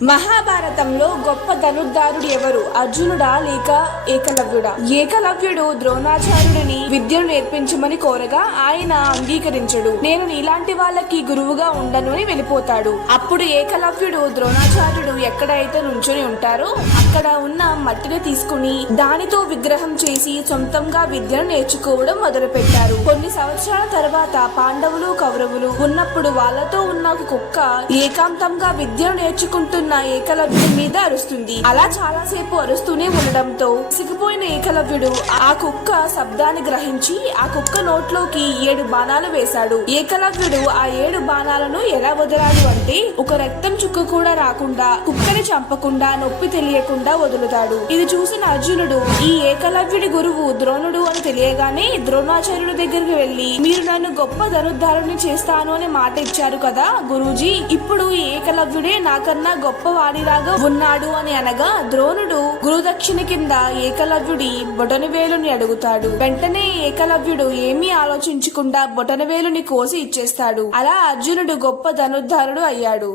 మహాభారతంలో గొప్ప ధనుర్ధారుడు ఎవరు? అర్జునుడా లేక ఏకలవ్యుడా? ఏకలవ్యుడు ద్రోణాచార్యుడిని విద్యను నేర్పించమని కోరగా ఆయన అంగీకరించడు. నేను నీలాంటి వాళ్ళకి గురువుగా ఉండను అని వెళ్ళిపోతాడు. అప్పుడు ఏకలవ్యుడు ద్రోణాచార్యుడు ఎక్కడైతే నుంచొని ఉంటారో అక్కడ ఉన్న మట్టిని తీసుకుని దానితో విగ్రహం చేసి సొంతంగా విద్యను నేర్చుకోవడం మొదలు పెట్టారు. కొన్ని సంవత్సరాల తర్వాత పాండవులు కౌరవులు ఉన్నప్పుడు వాళ్ళతో ఉన్న ఒక కుక్క ఏకాంతంగా విద్యను నేర్చుకుంటున్న ఏకలవ్యుడి మీద అరుస్తుంది. అలా చాలాసేపు అరుస్తూనే ఉండడంతో సిగిపోయిన ఏకలవ్యుడు ఆ కుక్క శబ్దాన్ని గ్రహించి ఆ కుక్క నోట్లోకి 7 బాణాలు వేశాడు. ఏకలవ్యుడు ఆ 7 బాణాలను ఎలా వదలాడు అంటే ఒక రక్తం చుక్క కూడా రాకుండా కుక్కని చంపకుండా నొప్పి తెలియకుండా వదులుతాడు. ఇది చూసిన అర్జునుడు ఈ ఏకలవ్యుడి గురువు ద్రోణుడు అని తెలియగానే ద్రోణాచార్యుడి దగ్గరికి వెళ్లి మీరు నన్ను గొప్ప ధనుర్ధారుని చేస్తాను అని మాట ఇచ్చారు కదా గురూజీ, ఇప్పుడు ఈ ఏకలవ్యుడే నాకన్నా గొప్పవాడిలాగా ఉన్నాడు అని అనగా ద్రోణుడు గురుదక్షిణ కింద ఏకలవ్యుడి బొటనవేలుని అడుగుతాడు. వెంటనే ఏకలవ్యుడు ఏమీ ఆలోచించకుండా బొటనవేలుని కోసి ఇచ్చేస్తాడు. అలా అర్జునుడు గొప్ప ధనుర్ధారుడు అయ్యాడు.